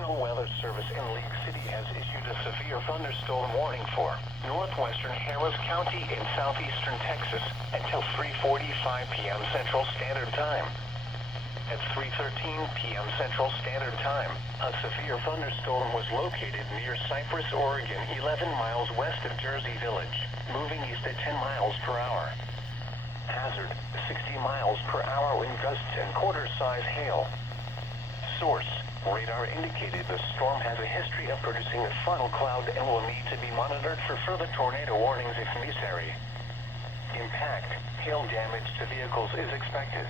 National Weather Service in League City has issued a severe thunderstorm warning for northwestern Harris County in southeastern Texas until 3:45 p.m. Central Standard Time. At 3:13 p.m. Central Standard Time, a severe thunderstorm was located near Cypress, Oregon, 11 miles west of Jersey Village, moving east at 10 miles per hour. Hazard, 60 miles per hour wind gusts and quarter-size hail. Source, radar indicated the storm has a history of producing a funnel cloud and will need to be monitored for further tornado warnings if necessary. Impact, hail damage to vehicles is expected.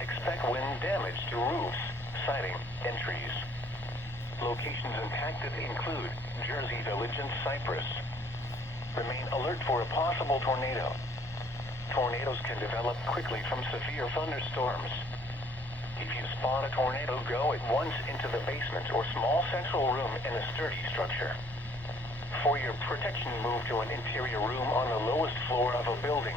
Expect wind damage to roofs, siding, and trees. Locations impacted include Jersey Village and Cypress. Remain alert for a possible tornado. Tornadoes can develop quickly from severe thunderstorms. If you spot a tornado, go at once into the basement or small central room in a sturdy structure. For your protection, move to an interior room on the lowest floor of a building.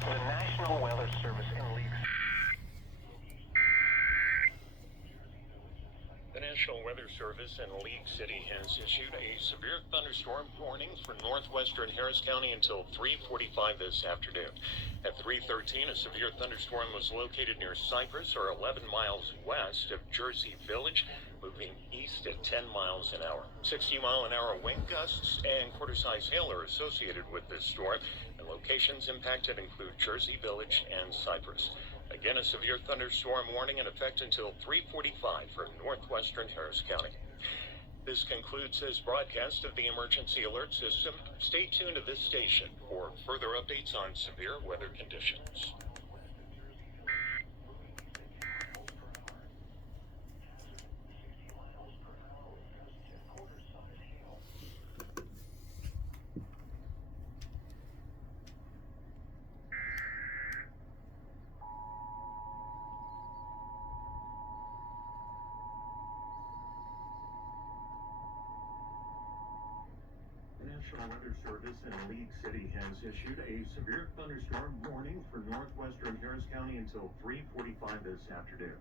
The National Weather Service in League. The National Weather Service in League City has issued a severe thunderstorm warning for northwestern Harris County until 3:45 this afternoon. At 3:13, a severe thunderstorm was located near Cypress, or 11 miles west of Jersey Village, moving east at 10 miles an hour. 60-mile-an-hour wind gusts and quarter-size hail are associated with this storm, and locations impacted include Jersey Village and Cypress. Again, a severe thunderstorm warning in effect until 3:45 for northwestern Harris County. This concludes this broadcast of the Emergency Alert System. Stay tuned to this station for further updates on severe weather conditions. National Weather Service in League City has issued a severe thunderstorm warning for northwestern Harris County until 3:45 this afternoon.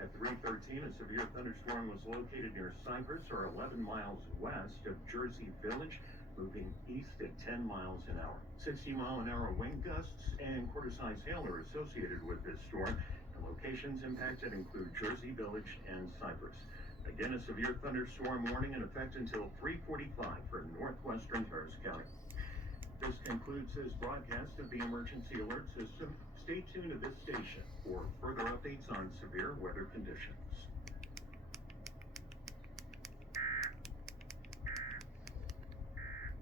At 3:13, a severe thunderstorm was located near Cypress, or 11 miles west of Jersey Village, moving east at 10 miles an hour. 60-mile-an-hour wind gusts and quarter-size hail are associated with this storm, and locations impacted include Jersey Village and Cypress. Again, a severe thunderstorm warning in effect until 3:45 for northwestern Harris County. This concludes this broadcast of the Emergency Alert System. Stay tuned to this station for further updates on severe weather conditions.